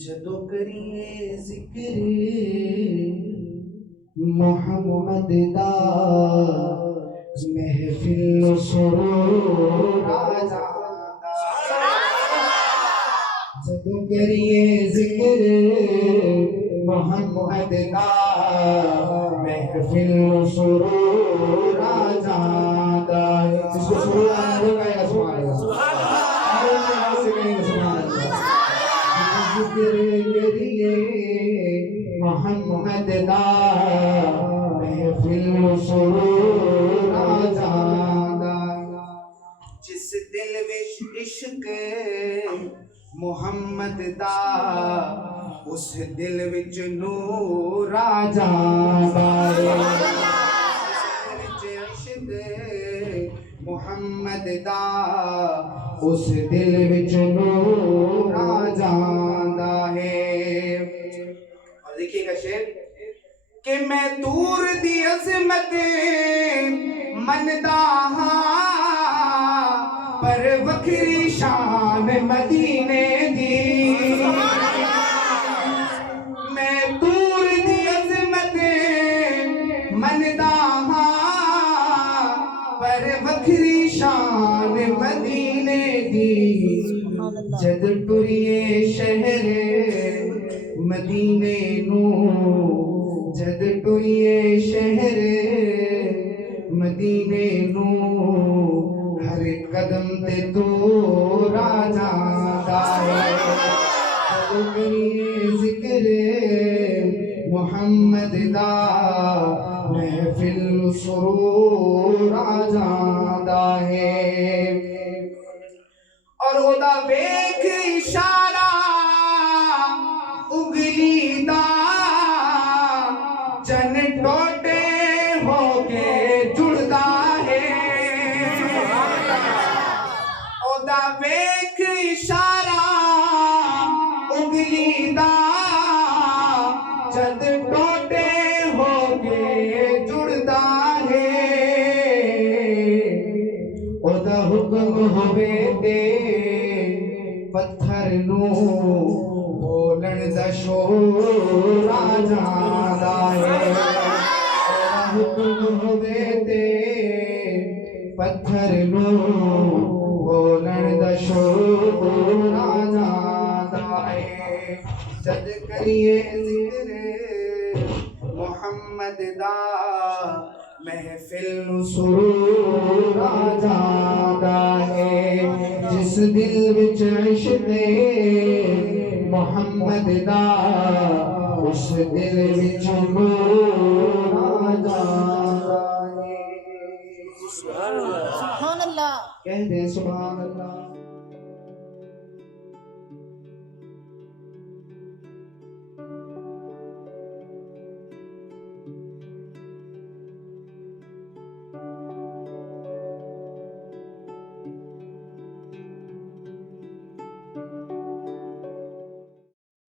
جدو کریے ذکر محمد دا محفل سرور آجا جدو کریے ذکر محمد دا محفل سرور آجا جس کو سرور آجا گا یا سبحان اللہ ذکر کریے محمد دا محفل سرور آجا جس دل وچ عشق محمد دا اس دل وچ نور آجا عشق محمد دا اس دل وچ نور آ جاندا ہے۔ اور دیکھیے گا شعر کہ میں دور دی عظمت مندا ہاں پر وکری شان مدینے دی، میں دور دی عظمت مندا ہاں پر وکری شان مدینے دی، جد ٹریے شہر مدینے نو، جد ٹریے شہر مدینے نو، ہر قدم تے تو راجا ہے۔ جد کریے ذکر محمد دا محفل سرور آجاندا ہے۔ اور او دا ویکھ اشارہ انگلی دا چن ٹوٹے ہو کے جڑدا ہے، او دا ویکھ اشارہ انگلی دا چند ٹوٹے ہو کے جڑدا ہے، او دا حکم ہوئے تے پتھر نو بولن دا شور آ جاندا ہے، او دا حکم ہوئے تے پتھر نو بولن دا شور آ جاندا ہے۔ جد کریے ذکر محمد دا محفل سرور آجاندا ہے، جس دل وچ عشق محمد دا اس دل وچ نور